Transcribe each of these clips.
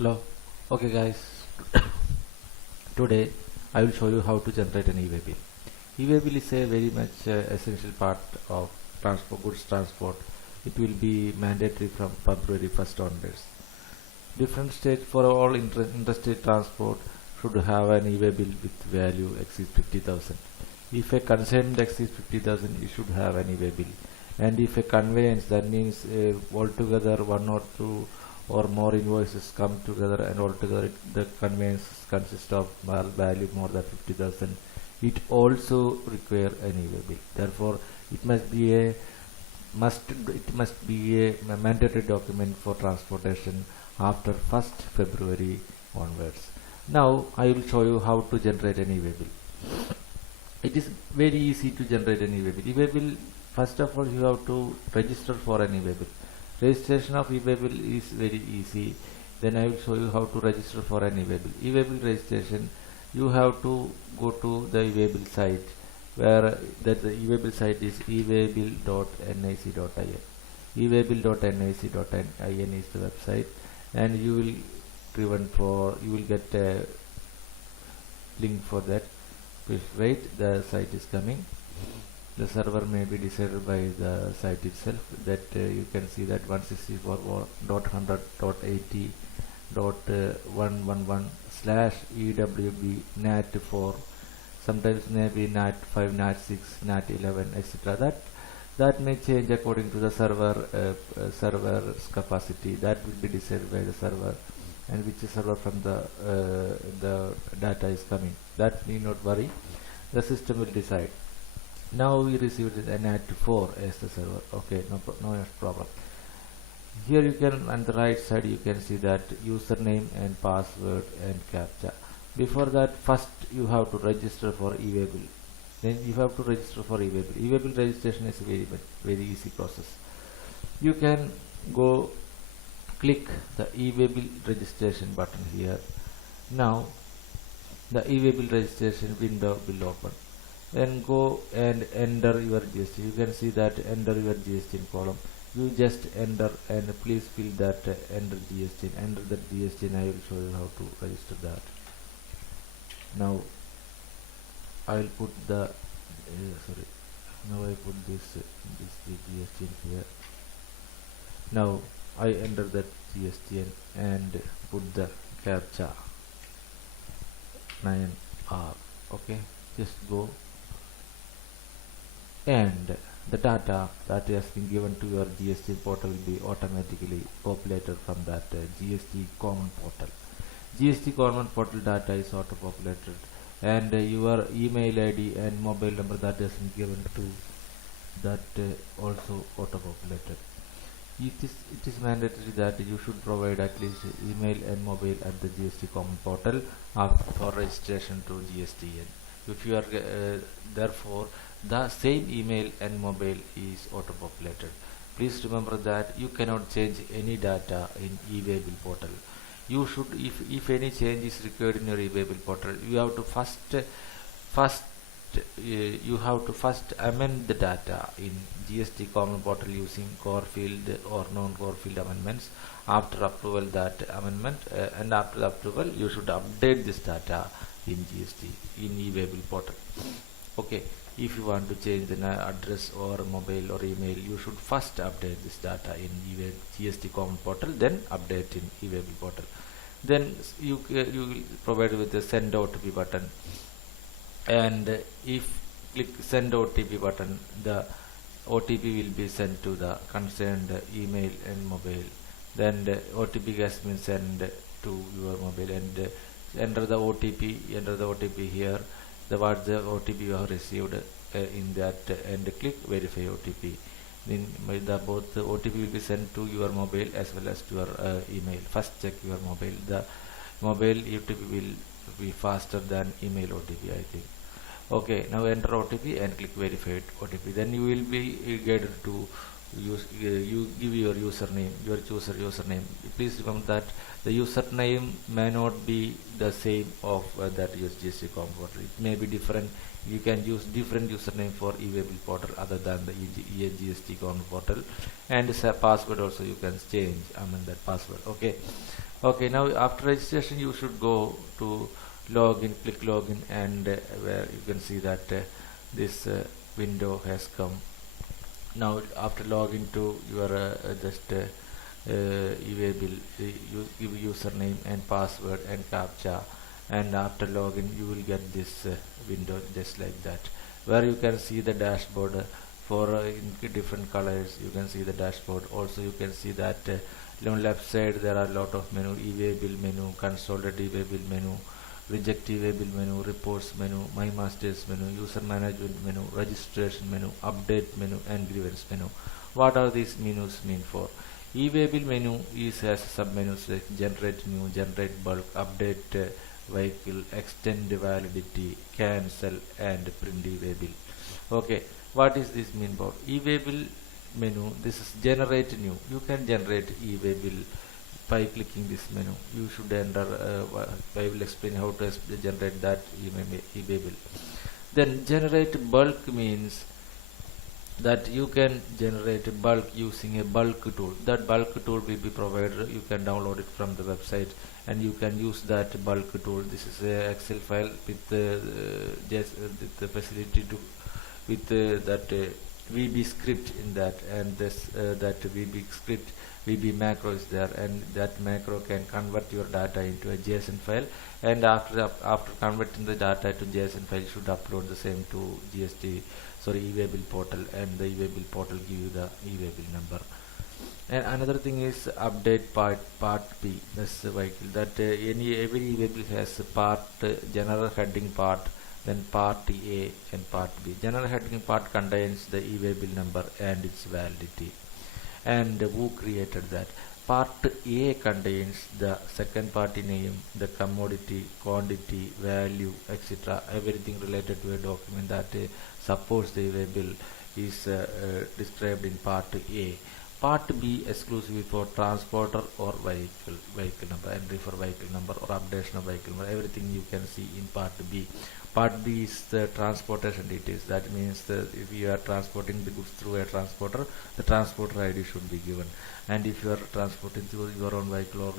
Hello. Okay guys, today I will show you how to generate an e-way bill. E-way bill is a very much essential part of goods transport. It will be mandatory from February 1st onwards. Different states for all interstate transport should have an e-way bill with value exceeds 50,000. If a consignment exceeds 50,000, you should have an e-way bill. And if a conveyance, that means altogether one or two or more invoices come together and altogether the conveyance consists of value more than 50,000, it also require an e-way bill. Therefore, it must be a mandatory document for transportation after 1st February onwards. Now I will show you how to generate an e-way bill. It is very easy to generate an e-way bill. E-way bill, first of all, you have to register for an e-way bill. Registration of e-way bill is very easy. Then I will show you how to register for an e-way bill. E-way bill registration, you have to go to the e-way bill site, where that the e-way bill site is ewaybill.nic.in. ewaybill.nic.in is the website, and you will get a link for that. Please wait, the site is coming. The server may be decided by the site itself. That you can see that 164.180.111/EWB NAT4, sometimes maybe NAT5, NAT6, NAT11, etc. That may change according to the server's capacity. That will be decided by the server, and which server from the data is coming. That need not worry, the system will decide. Now we received a NAT4 as the server. Okay, no problem. Here you can, on the right side, you can see that username and password and captcha. Before that, first you have to register for e-way bill. Then you have to register for e-way bill. E-way bill registration is a very easy process. You can go click the e-way bill registration button here. Now the e-way bill registration window will open. Then go and enter your GST. You can see that enter your GST in column. You just enter and please fill that enter GST. Enter the GST and I will show you how to register that. Now I will put the now I put this GST in here. Now I enter that GST and put the captcha 9R. Okay, just go, and the data that has been given to your GST portal will be automatically populated from that GST common portal. GST common portal data is auto populated, and your email ID and mobile number that has been given to that also auto populated. It is mandatory that you should provide at least email and mobile at the GST common portal for registration to GSTN. If you are therefore the same email and mobile is auto populated. Please remember that you cannot change any data in e-way bill portal. You should, if any change is required in your e-way bill portal, you have to first amend the data in GST common portal using core field or non-core field amendments. After approval, that amendment and after the approval, you should update this data in GST in e-way bill portal. Okay, if you want to change the address or mobile or email, you should first update this data in GST common portal, then update in e-way bill portal. Then you will provide with the send OTP button, and if click send OTP button, the OTP will be sent to the concerned email and mobile. Then the OTP has been sent to your mobile, and enter the OTP here. What the OTP you have received in that, and click verify OTP. Then both the OTP will be sent to your mobile as well as to your email. First check your mobile. The mobile OTP will be faster than email OTP, I think. Okay, now enter OTP and click verified OTP. Then you will be guided to use you give your username, your username. Please remember that the username may not be the same of that GST common portal. It may be different. You can use different username for e-way bill portal other than the GST common portal, and password also you can change. I mean that password. Okay, Okay, now after registration you should go to login, click login, and where you can see that this window has come. Now after login to your just e-way bill, you give username and password and captcha, and after login you will get this window just like that, where you can see the dashboard for in different colors. You can see the dashboard. Also you can see that on left side there are a lot of menu: e-way bill menu, consolidated e-way bill menu, reject e-way bill menu, reports menu, my masters menu, user management menu, registration menu, update menu, and grievance menu. What are these menus mean for? E-way bill menu is has submenus like generate new, generate bulk, update vehicle, extend validity, cancel, and print e-way bill. Okay, what is this mean about? E-way bill menu, this is generate new. You can generate e-way bill by clicking this menu. You should enter, I will explain how to generate that e-way bill. Then generate bulk means that you can generate a bulk using a bulk tool. That bulk tool will be provided. You can download it from the website and you can use that bulk tool. This is a Excel file with just the facility to with that VB script in that, and this that VB script, VB macro is there, and that macro can convert your data into a JSON file, and after converting the data to JSON file, you should upload the same to GST, sorry, e-way bill portal, and the e-way bill portal give you the e-way bill number. And another thing is update part B. That's the vehicle that every e-way bill has a part general heading part, then part A and part B. General heading part contains the e-way bill number and its validity and who created that. Part A contains the second party name, the commodity, quantity, value, etc. Everything related to a document that supports the e-way bill is described in part A. Part B exclusively for transporter or vehicle number, entry for vehicle number or updation of vehicle number. Everything you can see in part B. Part B is the transportation details. That means that if you are transporting the goods through a transporter, the transporter ID should be given. And if you are transporting through your own vehicle or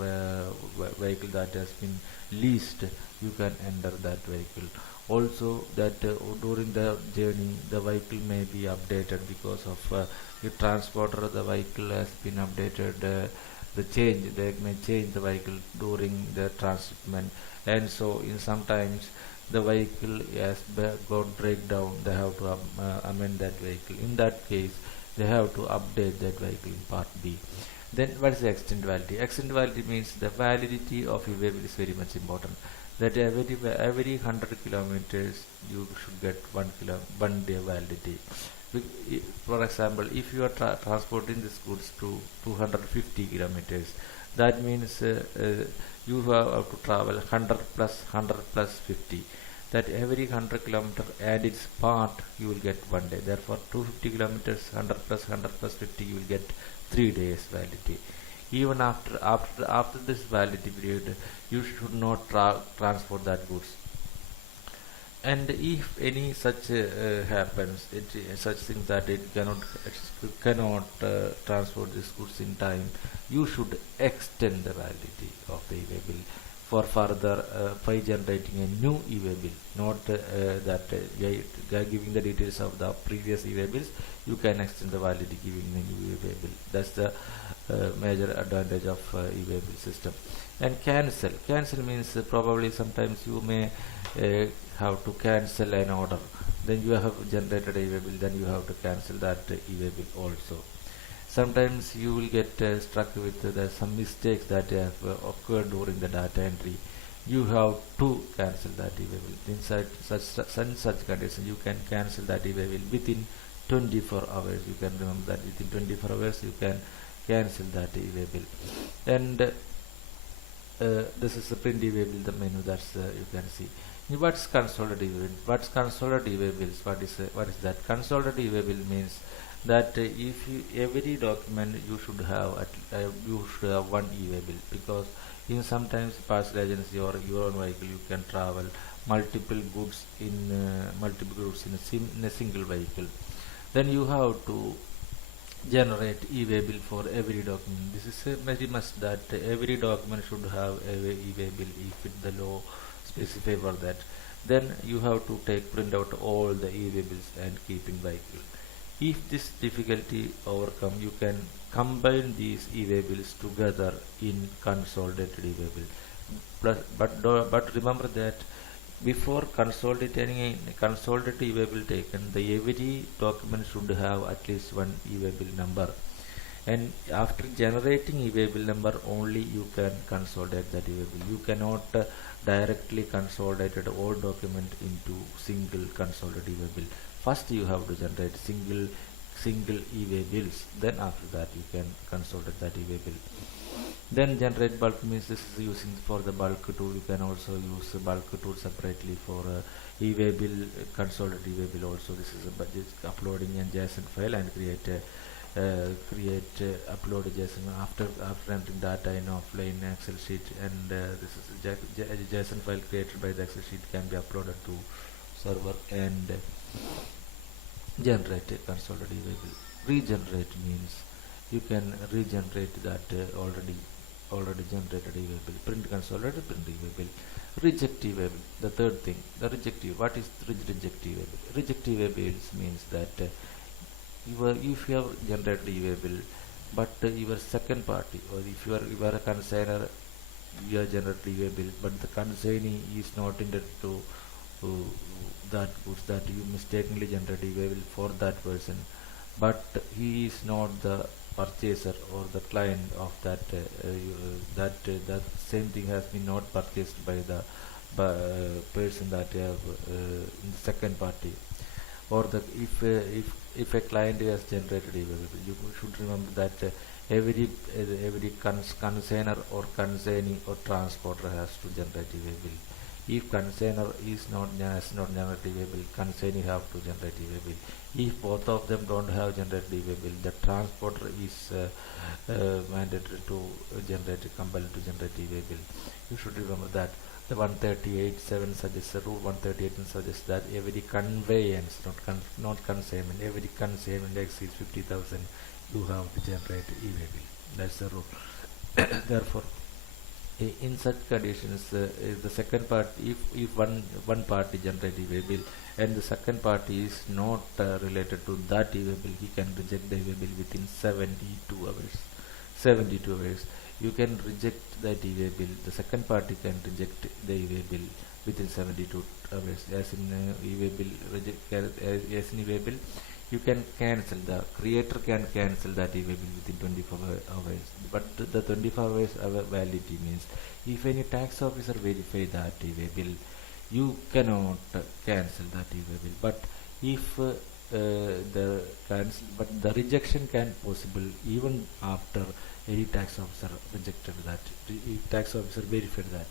vehicle that has been leased, you can enter that vehicle. Also, that during the journey, the vehicle may be updated because of the transporter. The vehicle has been updated. They may change the vehicle during the transshipment, and so in sometimes the vehicle has got breakdown. They have to amend that vehicle. In that case, they have to update that vehicle in part B. Then what is the extend validity? Extend validity means the validity of a vehicle is very much important. That every 100 kilometers you should get 1 day validity. For example, if you are transporting these goods to 250 kilometers, that means you have to travel 100 plus 50. That every 100 kilometer and its part you will get 1 day. Therefore 250 kilometers, 100 plus 50, you will get 3 days validity. Even after this validity period, you should not transport that goods. And if any such happens, such things that it cannot transport these goods in time, you should extend the validity of the e-way bill for further by generating a new e-way bill, not giving the details of the previous e-way bills. You can extend the validity giving the new e-way bill. That's the major advantage of e-way bill system. And cancel means probably sometimes you may have to cancel an order. Then you have generated e-way bill, then you have to cancel that e-way bill also. Sometimes you will get struck with some mistakes that have occurred during the data entry. You have to cancel that e-way bill. In such conditions, you can cancel that e-way bill within 24 hours. You can remember that within 24 hours you can cancel that e-way bill. And this is the print e-way bill, the menu that's you can see. What's consolidated e-way bill? What's consolidated e-way bills? What is that? Consolidated e-way bill means that if every document you should have one e-way bill, because in sometimes parcel agency or your own vehicle you can travel multiple goods in a single vehicle. Then you have to generate e-way bill for every document. This is a very must that every document should have a e-way bill if the law specify for that. Then you have to take print out all the e-way bills and keep in vehicle. If this difficulty overcome, you can combine these e-way bills together in consolidated e-way bill. But remember that before consolidated e-way bill taken, the every document should have at least one e-way bill number. And after generating e-way bill number, only you can consolidate that e-way bill. You cannot directly consolidate all document into single consolidated e-way bill. First, you have to generate single e-way bills. Then after that, you can consolidate that e-way bill. Then generate bulk means this is using for the bulk tool. You can also use bulk tool separately for e-way bill, consolidated e-way bill also. This is a budget uploading a JSON file and upload a JSON after entering data in offline Excel sheet, and this is a JSON file created by the Excel sheet can be uploaded to server and generate a consolidated e-way bill. Regenerate means you can regenerate that already generated e-way bill. Print consolidated, print e-way bill. Reject e-way bill. The third thing, the reject e-way. What is reject e-way bill? Reject e-way bills means that if you have generated e-way bill, but your second party, or if you are a consigner, you have generated e-way bill, but the consignee is not intended to uh, that goods that you mistakenly generated e-way bill for that person, but he is not the purchaser or the client of that that same thing has been not purchased by the person that you have in the second party, or the if a client has generated e-way bill, you should remember that every consigner or consignee or transporter has to generate e-way bill. If consigner is not generated e-way bill, consignee have to generate e-way bill. If both of them don't have generated e-way bill, the transporter is mandatory to compelled to generate e-way bill. You should remember that. The 138.7 suggests, the rule 138 suggests that every conveyance, not consignment, every consignment exceeds 50,000, you have to generate e-way bill. That's the rule. Therefore, in such conditions, the second part, if one party generate e-way bill and the second party is not related to that e-way bill, he can reject the e-way bill within 72 hours. 72 hours. You can reject that e-way bill. The second party can reject the e-way bill within 72 hours. As in e-way bill as in e-way bill, you can cancel, the creator can cancel that e-way bill within 24 hours. But the 24 hours validity means if any tax officer verify that e-way bill, you cannot cancel that e-way bill. But if the rejection can possible even after any tax officer rejected that, tax officer verified that.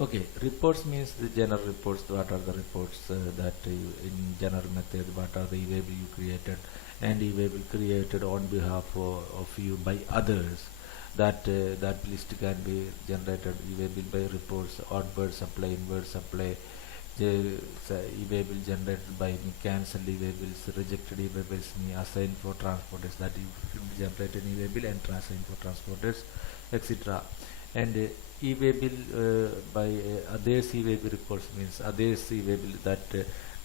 Okay, reports means the general reports. What are the reports that in general method? What are the e-way bill you created, and e-way bill created on behalf of you by others? That list can be generated e-way bill by reports, odd bird supply, invert supply. E-way bill generated by me, cancelled e-way bills, rejected e-way bills, me assigned for transporters. That you should generate an e-way bill and assigned for transporters, etc. And e-way bill by others e-way bill reports means others e-way bill that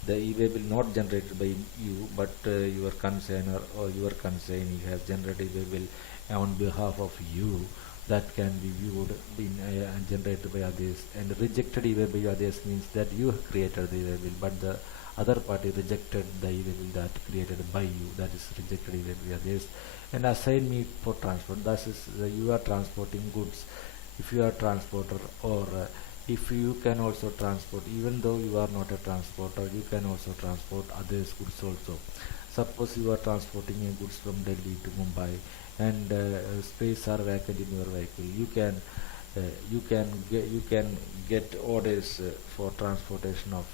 the e-way bill not generated by you, but your consigner or your consignee has generated e-way bill on behalf of you, that can be viewed and generated by others. And rejected e-way by others means that you have created the e-way bill, but the other party rejected the e-way bill that created by you, that is rejected e-way by others. And assign me for transport, that is you are transporting goods. If you are transporter, or if you can also transport, even though you are not a transporter, you can also transport others goods also. Suppose you are transporting goods from Delhi to Mumbai, and space are vacant in your vehicle, you can get orders for transportation of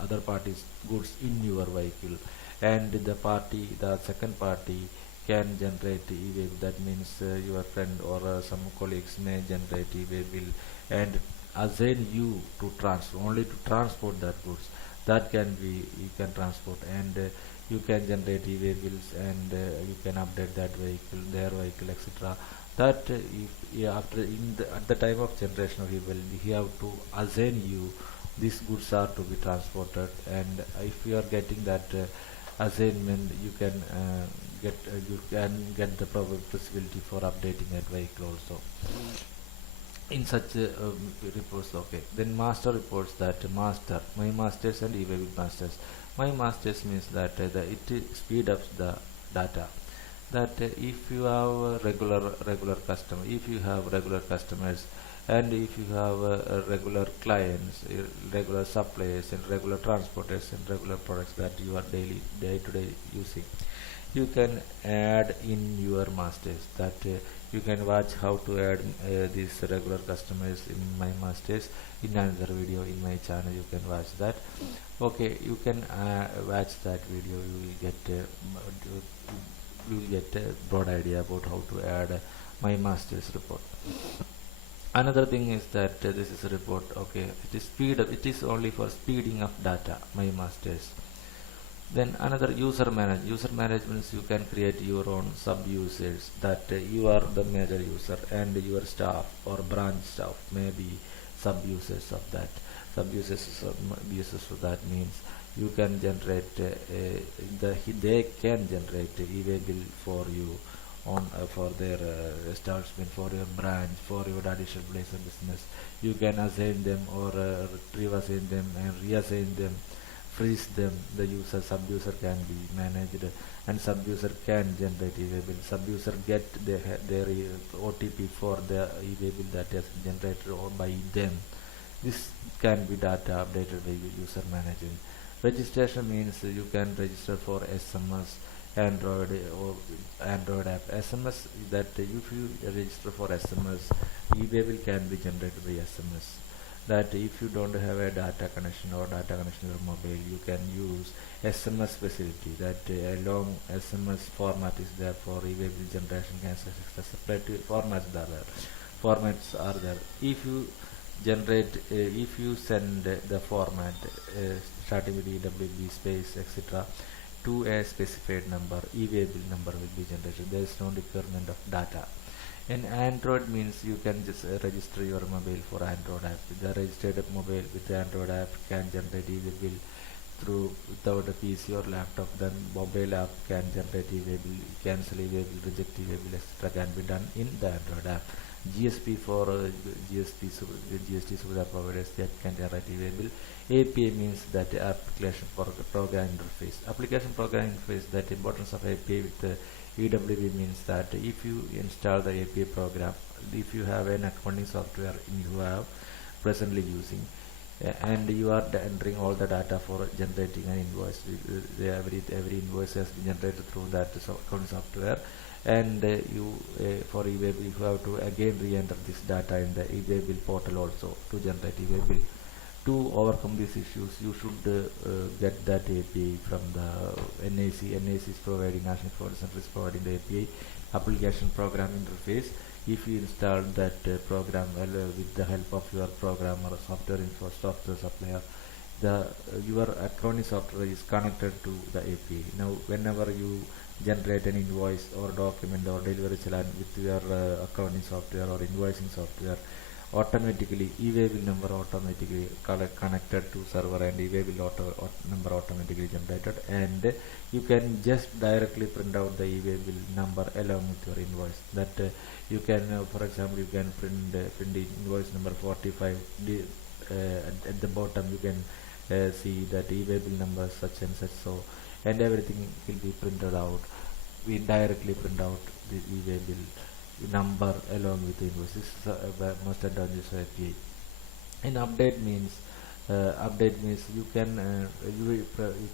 other parties goods in your vehicle, and the second party can generate e-way bill. That means your friend or some colleagues may generate e-way bill and assign you to only to transport that goods. That can be, you can transport. And You can generate e-way bills, and you can update that vehicle, their vehicle, etc. That if yeah, after at the time of generation of e-bill, we have to assign you these goods are to be transported, and if you are getting that assignment, you can get the possibility for updating that vehicle also in such reports. Okay, then master reports that my masters and e-way masters. My masters means that it speed ups the data, that if you have regular customer, if you have regular customers, and if you have regular clients, regular suppliers, and regular transporters, and regular products that you are day to day using, you can add in your masters. That you can watch how to add these regular customers in my masters in another video in my channel. You can watch that. Okay, you can watch that video. You will get a broad idea about how to add my masters report. Another thing is that this is a report. Okay, it is only for speeding up data, my masters. Then another user management, you can create your own sub users, that you are the major user and your staff or branch staff may be sub users of that. Sub users of that means you can generate they can generate e-way bill for you on for their establishment, for your branch, for your additional place of business. You can assign them or retrieve assign them and reassign them, freeze them. The sub-user can be managed, and sub-user can generate e-way bill. Sub-user get their OTP for the e-way bill that is generated or by them. This can be data updated by user managing. Registration means you can register for SMS, Android or Android app. SMS, that if you register for SMS, e-way bill can be generated by SMS. That if you don't have a data connection or data connection to your mobile, you can use SMS facility. That a long SMS format is there for e-way bill generation. Can separate formats are there. If you if you send the format starting with EWB space etc. to a specified number, e-way bill number will be generated. There is no requirement of data. In Android means you can just register your mobile for Android app. The registered mobile with the Android app can generate e-way bill through without a PC or laptop. Then mobile app can generate e-way bill, cancel e-way bill, reject e-way bill, etc. can be done in the Android app. GSP for GST Subhida providers that can generate e-way bill. API means that application for program interface. Application program interface, that importance of API with EWB means that if you install the API program, if you have an accounting software you have presently using, and you are entering all the data for generating an invoice, every invoice has been generated through that accounting software, and you for e-way bill you have to again re-enter this data in the e-way bill portal also to generate e-way bill. To overcome these issues, you should get that API from the NIC. NIC is providing, National Fraud Center is providing the API, application program interface. If you install that program with the help of your programmer or software supplier, your accounting software is connected to the API. Now, whenever you generate an invoice or document or delivery challenge with your accounting software or invoicing software, automatically e-way bill number automatically connected to server, and e-way bill number automatically generated, and you can just directly print out the e-way bill number along with your invoice. That you can for example, you can print the invoice number 45 at the bottom. You can see that e-way bill number such and such, so, and everything will be printed out. We directly print out the e-way bill number along with the invoice. This is most advantageous API. And update means you can you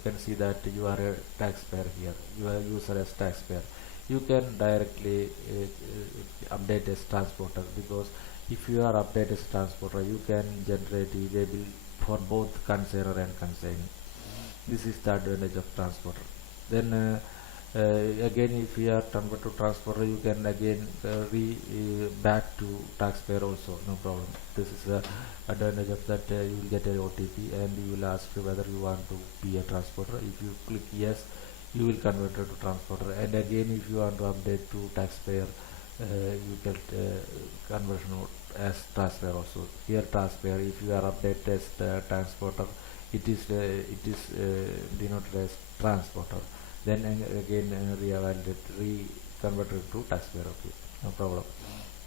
can see that you are a taxpayer here. You are a user as taxpayer. You can directly update as transporter, because if you are update as transporter, you can generate e-way bill for both consigner and consignee. This is the advantage of transporter. Then again, if you are converted to transporter, you can again back to taxpayer also, no problem. This is the advantage of that. You will get a OTP and you will ask whether you want to be a transporter. If you click yes, you will convert it to transporter. And again, if you want to update to taxpayer, you get conversion as taxpayer also. Here taxpayer, if you are updated as transporter, it is denoted as transporter. Then again re-converted to taxpayer. Okay, no problem.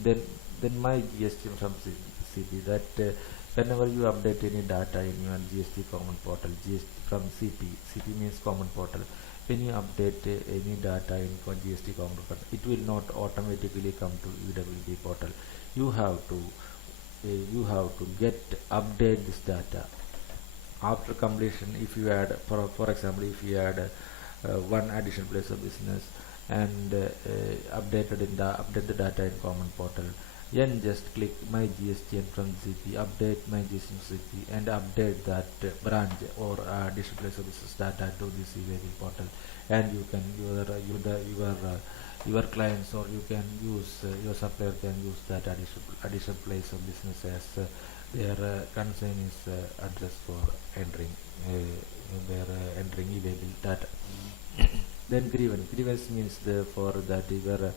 then then my GST from CP, that whenever you update any data in your GST common portal, GST from CP means common portal. When you update any data in GST common portal, it will not automatically come to UWB portal. You have to get update this data after completion. If you add, for example, if you add one additional place of business and update the data in common portal, then just click my GST and from CP, update my GST CP, and update that branch or additional place of business data to this e-waybill portal, and you can your clients, or you can use your supplier can use that additional place of business as their concern is address for entering their entering e-waybill data. Then grievance means for that your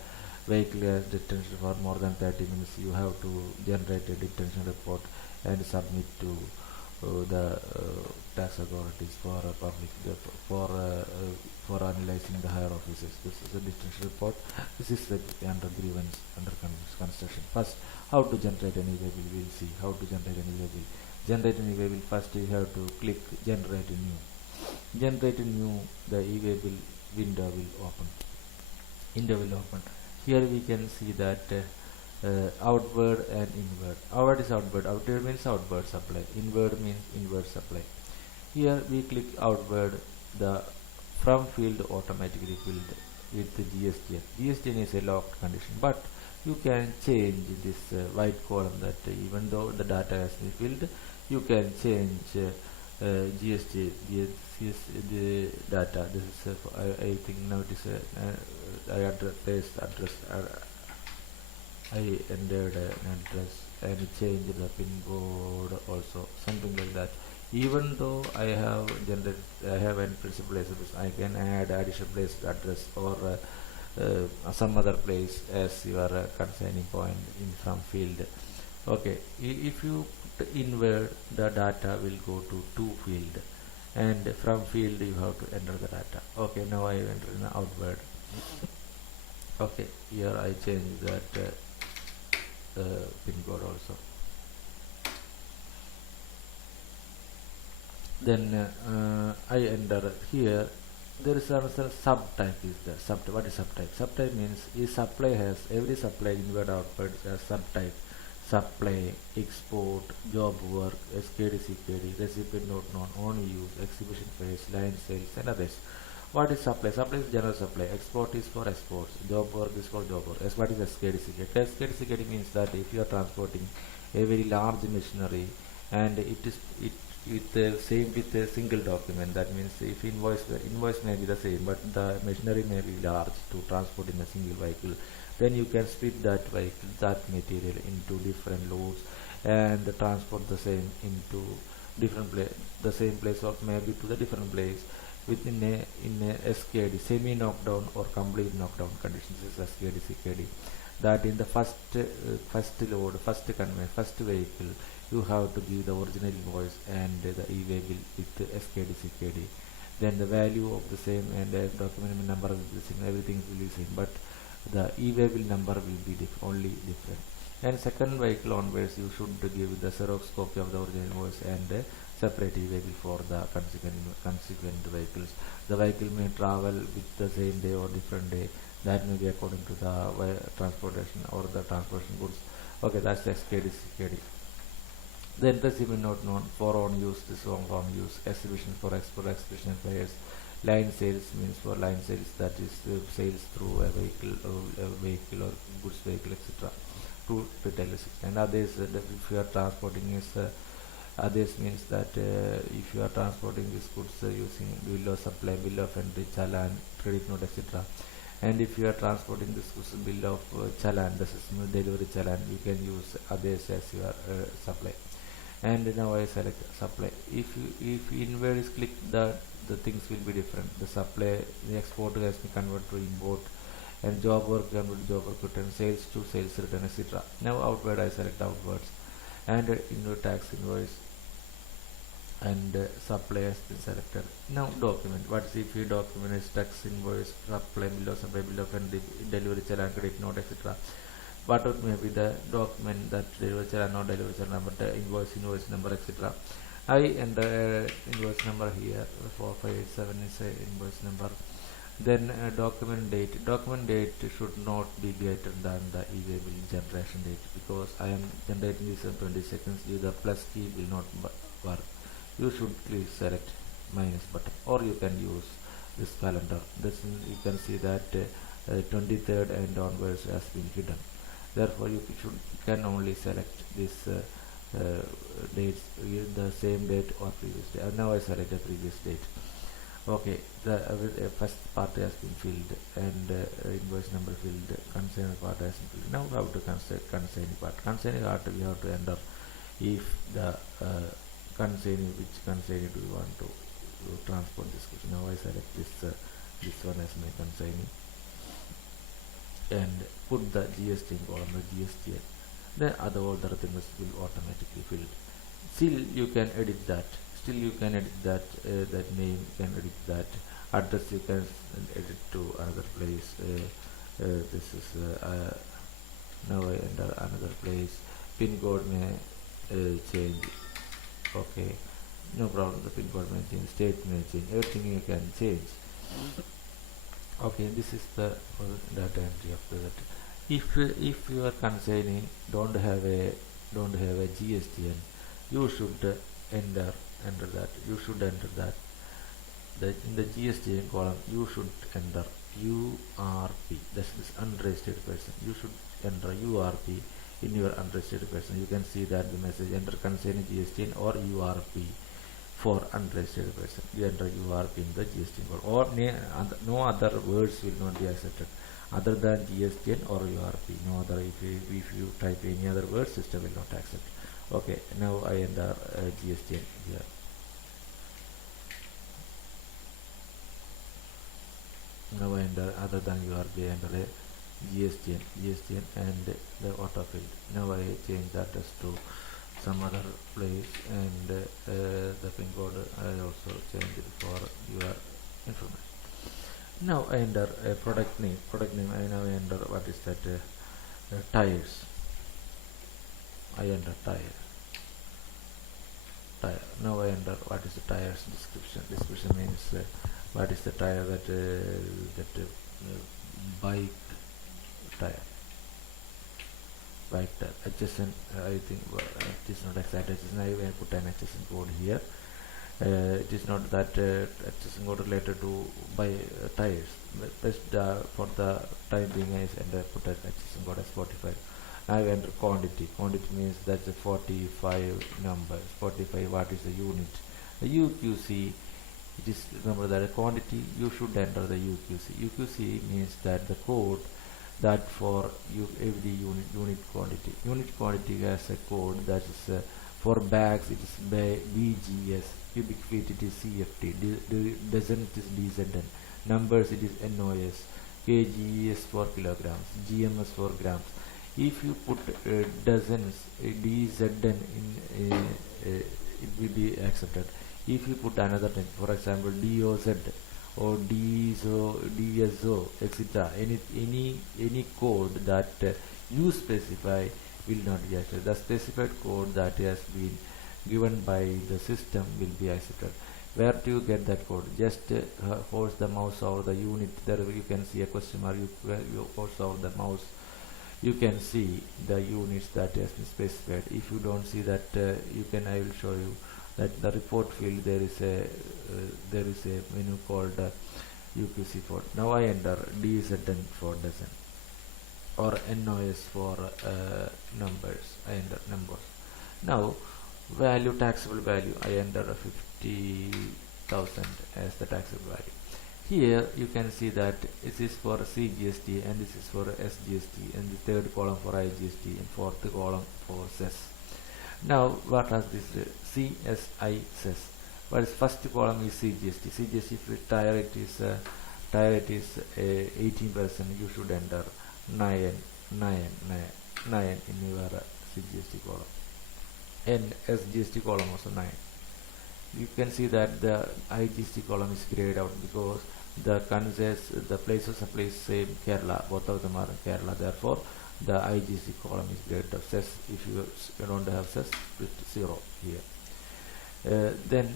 vehicle has detention for more than 30 minutes, you have to generate a detention report and submit to the tax authorities for public for analyzing the higher officers. This is a detention report. This is the under grievance under construction. First, how to generate an e-waybill? We'll see how to generate an e-waybill. Generate an e-waybill. First, you have to click generate a new. Generate a new. The e-waybill window will open. Here we can see that outward and inward. What is outward? Outward means outward supply. Inward means inward supply. Here we click outward. The from field automatically filled with the GST. GST is a locked condition, but you can change this white column, that even though the data has been filled, you can change GST. This is the data. This is I think now it is I address. I entered an address and changed the pin code also, something like that. Even though I have an principal place, I can add additional place address or some other place as your consigning point in from field. Okay, if you put inward, the data will go to field, and from field you have to enter the data. Okay, now I enter in outward. Okay, here I change that pin code also. Then I enter here. There is another subtype is there. What is subtype? Subtype means every supply inward outward as subtype. Supply, export, job work, SKD, CKD, recipient note known, own use, exhibition phase, line sales, and others. What is supply? Supply is general supply. Export is for exports. Job work is for job work. What is SKD, CKD? SKD, CKD means that if you are transporting a very large machinery and it with a single document, that means if invoice may be the same, but the machinery may be large to transport in a single vehicle, then you can split that material into different loads and transport the same into different place, the same place, or maybe to the different place within a SKD, semi knockdown or complete knockdown conditions is SKD, CKD. That in the first load, first vehicle, you have to give the original invoice and the e-waybill with SKD, CKD. Then the value of the same and the document number will be the same, everything will be same, but the e-waybill number will be only different. And second vehicle onwards, you should give the Xerox copy of the original invoice and separate e-waybill for the consequent vehicles. The vehicle may travel with the same day or different day. That may be according to the transportation or the transportation goods. Okay, that's the SKD, CKD. Then recipient note known for own use, this one for own use, exhibition for export, exhibition fairs. Line sales means for line sales, that is sales through a vehicle or goods vehicle, etc. to retailers. And others, if you are transporting others means that if you are transporting these goods using bill of supply, bill of entry, challan, credit note, etc. And if you are transporting this goods bill of challan, this is delivery challan, you can use others as your supply. and now I select supply. If invert is clicked, the things will be different. The supply, the export has been converted to import, and job work converted to job work return, sales to sales return, etc. Now outward I select outwards, and into tax invoice, and supply has been selected. Now document. What is if your document is tax invoice, supply bill of and delivery challan, credit note, etc. Whatever may be the document, that delivery challan, not delivery challan number, the invoice number, etc. I enter invoice number here. 4587 is a invoice number. Then document date. Document date should not be greater than the e-way bill generation date, because I am generating this in 20 seconds. The plus key will not work. You should please select minus button, or you can use this calendar. This you can see that 23rd and onwards has been hidden. Therefore you can only select this dates, the same date or previous date. Now I select the previous date. Okay, the first part has been filled, and invoice number filled, concerned part has been filled. Now how to concerning part. Concerning part we have to enter if the which concerning do we want to transport this question. Now I select this one as my concerning, and put the GST column, the GST. Then all the things will automatically filled. Still you can edit that. That name you can edit that. Address you can edit to another place. This is now I enter another place. Pin code may change. Okay, no problem. The pin code may change. State may change. Everything you can change. Okay, this is the data entry after that. If you are concerning don't have a GSTN, you should enter that. You should enter that. In the GSTN column, you should enter URP. That is unregistered person. You should enter URP in your unregistered person. You can see that the message enter concerning GSTN or URP for unregistered person. You enter URP in the GSTN column, or no other words will not be accepted other than GSTN or URP. No other. If you type any other word, system will not accept. Okay, now I enter GSTN here. Now I enter other than URP, I enter a GSTN and the autofill. Now I change that as to some other place, and the pin code I also change it for your information. Now I enter a product name. I now enter what is that tires. I enter tire. Now I enter what is the tires description. Description means what is the tire that bike tire. Bike tire. Adjacent. I think it is not exact adjacent. I will put an adjacent code here. It is not that adjacent code related to tires. Best for the time being I put an adjacent code as 45. Now I enter quantity. Quantity means that's a 45 numbers. 45. What is the unit? The UQC. It is, remember that a quantity you should enter the UQC. UQC means that the code that for every unit quantity. Unit quantity has a code that is for bags. It is BGS. Cubic feet it is CFT. Dozen it is DZN. Numbers it is NOS. kg is for kilograms. GMS for grams. If you put dozens DZN in, it will be accepted. If you put another thing, for example DOZ or DSO, etc., any code that you specify will not be accepted. The specified code that has been given by the system will be accepted. Where do you get that code? Just force the mouse over the unit. There you can see a question mark. You force over the mouse, you can see the units that has been specified. If you don't see that, I will show you that the report field there is a menu called UQC for. Now I enter DZN for dozen or NOS for numbers. I enter numbers. Now value, taxable value, I enter 50,000 as the taxable value. Here you can see that this is for CGST and this is for SGST, and the third column for IGST and fourth column for cess. Now what has this CSI says? What is first column is CGST. CGST, if tire it is 18%, you should enter 9 9 9 9 in your CGST column, and SGST column also 9. You can see that the IGST column is grayed out because the place of supply is same Kerala, both of them are in Kerala, therefore the IGST column is grayed out. Cess, if you don't have cess, put 0 here. Then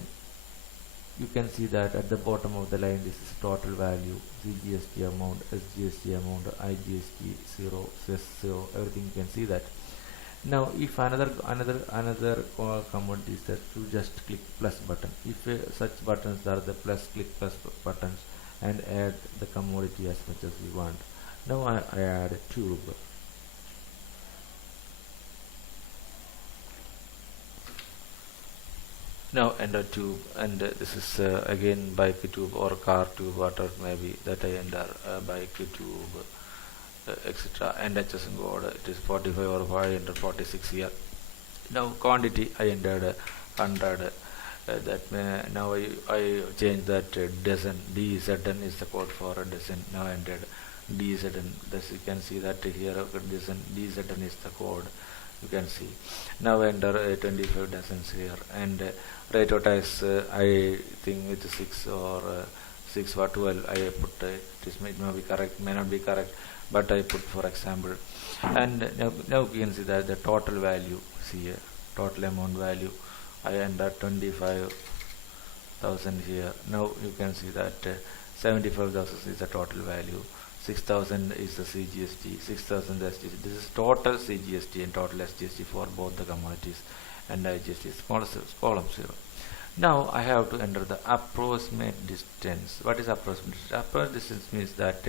you can see that at the bottom of the line this is total value, CGST amount, SGST amount, IGST 0, cess 0, everything you can see that. Now if another commodity is that, you just click plus button. If such buttons are the click plus buttons, and add the commodity as much as we want. Now I add tube. Now enter tube, and this is again bike tube or car tube, whatever it may be, that I enter bike tube, etc. And HSN code, it is 45 or I enter 46 here. Now quantity I entered 100. Now I change that dozen. DZN is the code for a dozen. Now I entered DZN. Thus you can see that here DZN is the code. You can see. Now enter 25 dozens here, and rate of tax I think with 6 or 6 or 12 I put it may be correct, may not be correct, but I put for example. And now you can see that the total value, see here, total amount value I enter 25,000 here. Now you can see that 75,000 is the total value, 6,000 is the CGST, 6,000 SGST. This is total CGST and total SGST for both the commodities, and IGST is column 0. Now I have to enter the approximate distance. What is approximate distance? Approximate distance means that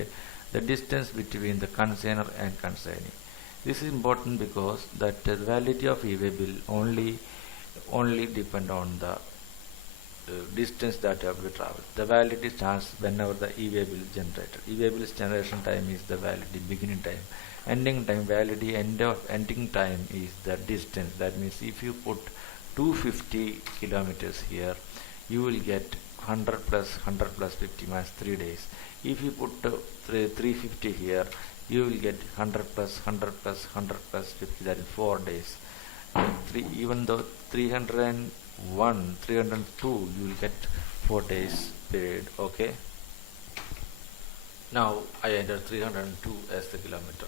the distance between the consignor and consignee. This is important because that the validity of e-way bill only depend on the distance that you have to travel. The validity starts whenever the e-way bill is generated. E-way bill's generation time is the validity beginning time. Ending time, validity ending time is the distance. That means if you put 250 kilometers here, you will get 100 plus 50 minus 3 days. If you put 350 here, you will get 100 plus 100 plus 100 plus 50, that is 4 days. Even though 301, 302, you will get 4 days period. Okay. Now I enter 302 as the kilometer.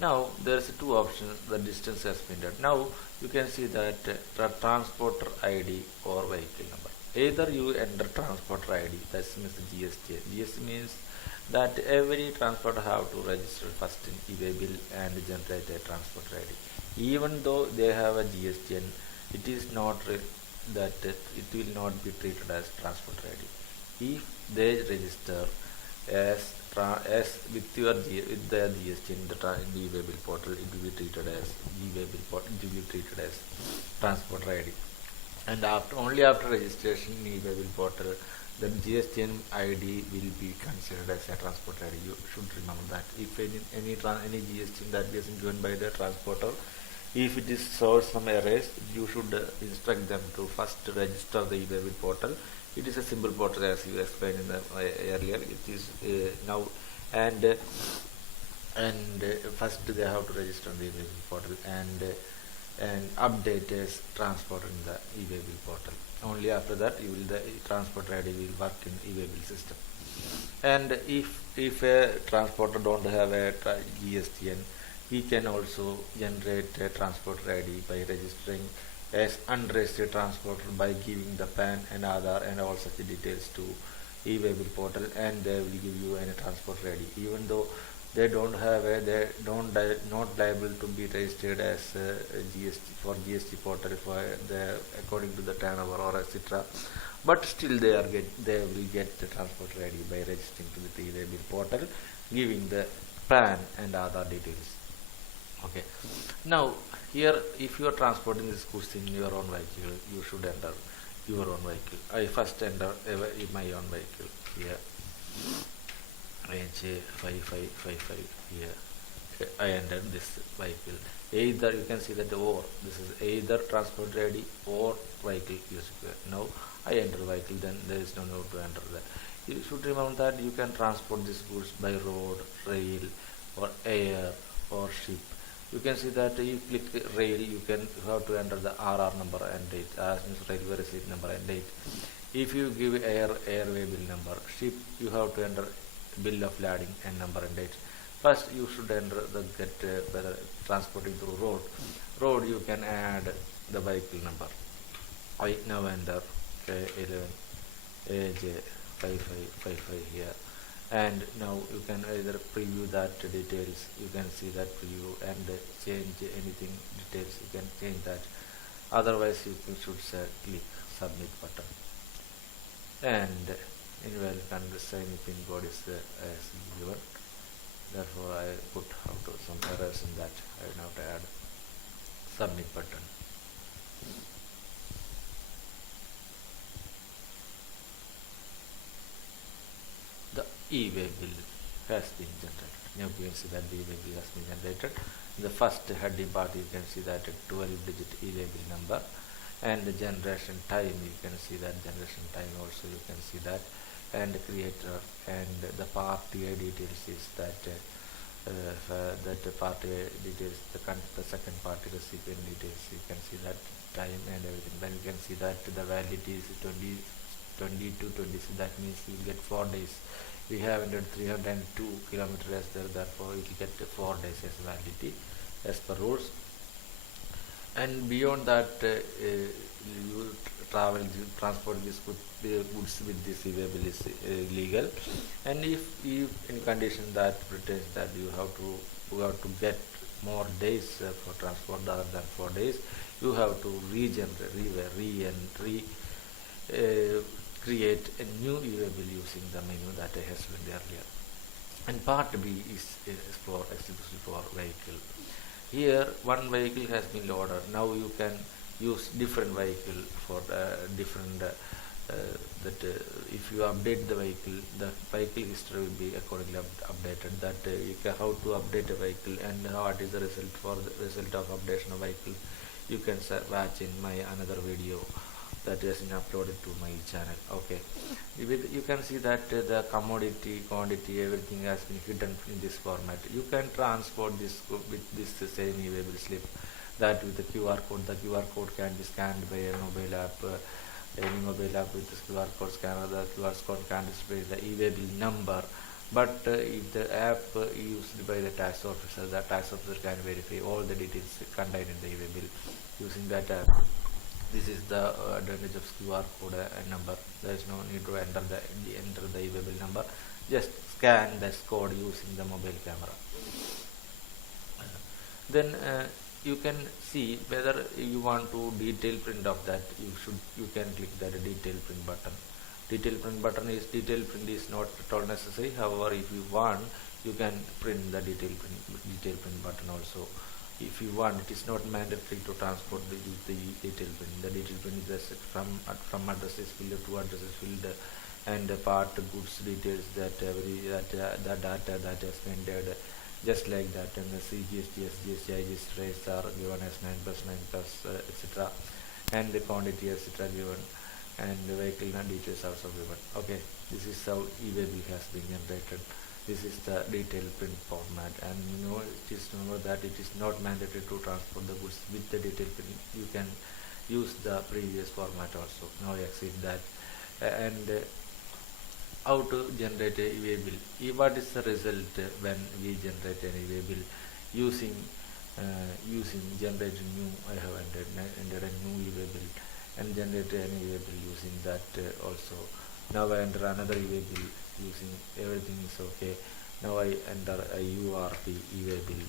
Now there is two options. The distance has been entered. Now you can see that transporter ID or vehicle number. Either you enter transporter ID, that means the GST. GST means that every transporter have to register first in e-way bill and generate a transporter ID. Even though they have a GST, it is not that it will not be treated as transporter ID. If they register as with their GST in the e-way bill portal, it will be treated as e-way bill portal. It will be treated as transporter ID. And only after registration in e-way bill portal, the GSTN ID will be considered as a transporter ID. You should remember that. If any GST that is given by the transporter, if it is shows some errors, you should instruct them to first register the e-way bill portal. It is a simple portal as you explained in the earlier. It is now and first they have to register the e-way bill portal and update as transporter in the e-way bill portal. Only after that the transporter ID will work in e-way bill system. And if a transporter don't have a GSTN, he can also generate a transporter ID by registering as unregistered transporter by giving the PAN and Aadhaar and all such details to e-way bill portal, and they will give you any transporter ID. Even though they not liable to be registered as GST for GST portal for according to the turnover or etc. But still they will get the transporter ID by registering to the e-way bill portal, giving the PAN and Aadhaar details. Okay. Now here, if you are transporting this goods in your own vehicle, you should enter your own vehicle. I first enter my own vehicle here. Range 5555 here. I entered this vehicle. Either you can see that or this is either transport ID or vehicle used. Now I enter vehicle, then there is no need to enter that. You should remember that you can transport these goods by road, rail, or air, or ship. You can see that you click rail, you have to enter the RR number and date, as means railway receipt number and date. If you give airway bill number, ship, you have to enter bill of lading and number and date. First you should enter the get whether transporting through road. Road you can add the vehicle number. I now enter K11 AJ5555 here, and now you can either preview that details, you can see that preview and change anything details, you can change that. Otherwise you should say click submit button, and invalid sign pin code is as given. Therefore I put out some errors in that. I now add submit button. The e-way bill has been generated. Now you can see that the e-way bill has been generated. In the first heading part you can see that a 12-digit e-way bill number, and the generation time you can see that generation time also you can see that, and creator, and the party details is that that party details, the second party recipient details, you can see that time and everything. Then you can see that the validity is 20 to 20, so that means you will get 4 days. We have entered 302 kilometers there, therefore you will get 4 days as validity as per rules. And beyond that you transport this goods with this e-way bill is legal. And if in condition that pretends that you have to get more days for transport other than 4 days, you have to create a new e-way bill using the menu that I explained earlier. And part B is exclusively for vehicle. Here one vehicle has been loaded. Now you can use different vehicle for different if you update the vehicle history will be accordingly updated. That you can how to update a vehicle and what is the result for the result of updation of vehicle. You can watch in my another video that has been uploaded to my channel. Okay, you can see that the commodity, quantity, everything has been hidden in this format. You can transport this with this same e-way bill slip, that with the QR code. The QR code can be scanned by a mobile app. Any mobile app with this QR code scanner, the QR code can display the e-way bill number. But if the app used by the tax officer, the tax officer can verify all the details contained in the e-way bill using that app. This is the advantage of QR code and number. There is no need to enter the e-way bill number. Just scan this code using the mobile camera. Then you can see whether you want to detail print of that. You can click that detail print button. Detail print is not at all necessary. However, if you want, you can print the detail print button also. If you want, it is not mandatory to transport the detail print. The detail print is from addresses filled to addresses filled, and part goods details that the data that is entered, just like that. And the CGST, SGST, IGST rates are given as 9+, 9+, etc. And the quantity, etc. given, and the vehicle details also given. Okay, this is how e-way bill has been generated. This is the detail print format, and remember that it is not mandatory to transport the goods with the detail print. You can use the previous format also. Now exit that, and how to generate a e-way bill. What is the result when we generate an e-way bill using generate new? I have entered a new e-way bill and generate an e-way bill using that also. Now I enter another e-way bill using everything is okay. Now I enter a URP e-way bill.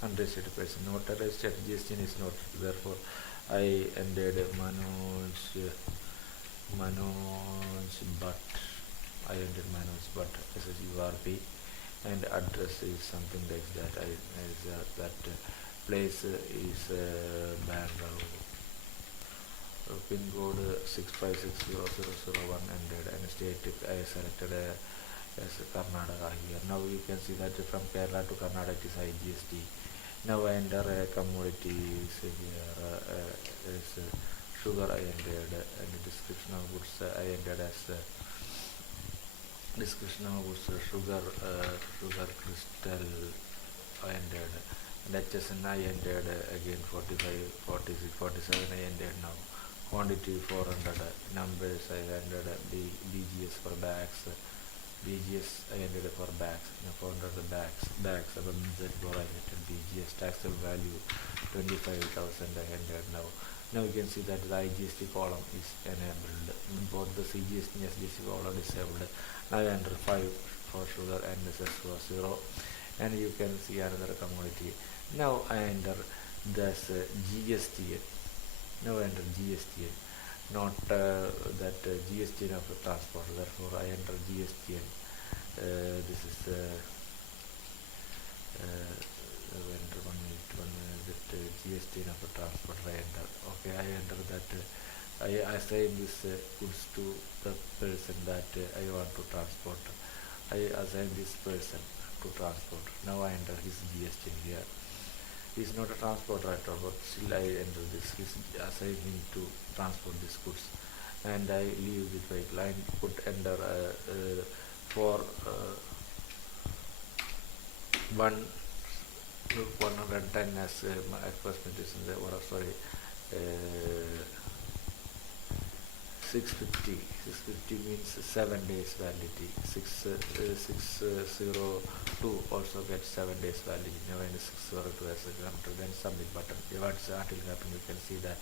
Unregistered person, not a registered GST is not. Therefore, I entered Manoj Bhatt. I entered Manoj Bhatt as a URP, and address is something like that. That place is Bangalore. Pin code 6560001 ended, and state I selected as Karnataka here. Now you can see that from Kerala to Karnataka it is IGST. Now I enter commodities here is sugar I entered, and the description of goods I entered as description of goods sugar crystal I entered, and HSN I entered again 45, 46, 47 I entered now. Quantity 400, numbers I entered BGS for bags, BGS I entered for bags, 400 bags, for I entered BGS, taxable value 25,000 I entered now. Now you can see that the IGST column is enabled, both the CGST and SGST column disabled. Now I enter 5 for sugar and this is for 0, and you can see another commodity. Now I enter this GST. Now I enter GST, not that GST of the transport. Therefore I enter GST. This is enter 1 minute that GST of the transport I enter. Okay, I enter that I assign this goods to the person that I want to transport. I assign this person to transport. Now I enter his GST here. He is not a transporter at all, but still I enter this. He is assigned him to transport these goods, and I leave the vehicle and put enter for 110 as my advertisement is in the sorry 650 means 7 days validity. 602 also gets 7 days validity. Now when 602 as a enter, then submit button. Once until happen, you can see that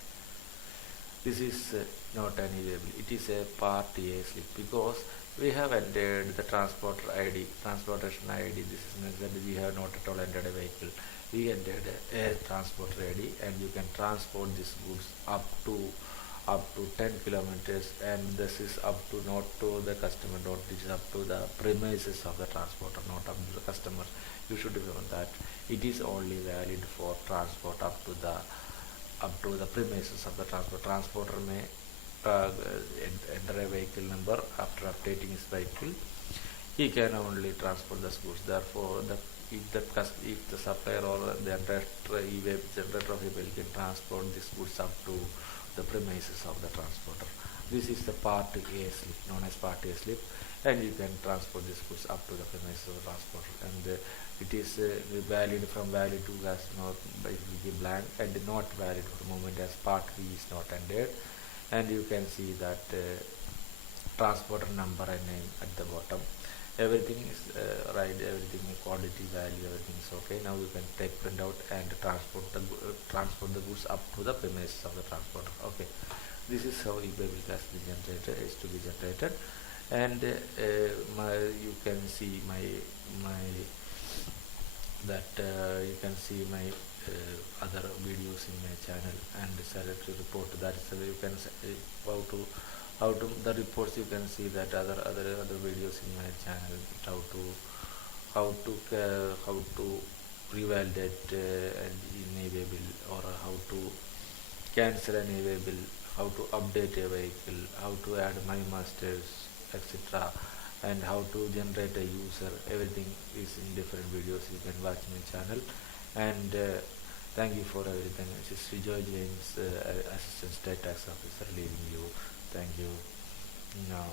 this is not an enable. It is a part A slip because we have entered the transporter ID, transportation ID. This is means that we have not at all entered a vehicle. We entered a transporter ID, and you can transport these goods up to 10 kilometers, and this is up to not to the customer, not this is up to the premises of the transporter, not up to the customer. You should remember that it is only valid for transport up to the premises of the transporter may enter a vehicle number after updating his vehicle. He can only transport the goods. Therefore if the supplier or the generator of a vehicle can transport these goods up to the premises of the transporter. This is the part A slip, known as part A slip, and you can transport these goods up to the premises of the transporter, and it is valid from valid to as not by blank, and not valid for the moment as part B is not entered. And you can see that transporter number and name at the bottom. Everything is right, everything quality value, everything is okay. Now you can take printout and transport the goods up to the premises of the transporter. Okay, this is how eBay bill has been generated, is to be generated, and you can see my you can see my other videos in my channel, and select report. That is you can how to the reports. You can see that other videos in my channel, how to revalidate an eBay bill, or how to cancel an eBay bill, how to update a vehicle, how to add my masters, etc., and how to generate a user. Everything is in different videos. You can watch my channel, and thank you for everything. This is Srijoy James, Assistant State Tax Officer, leaving you. Thank you. Now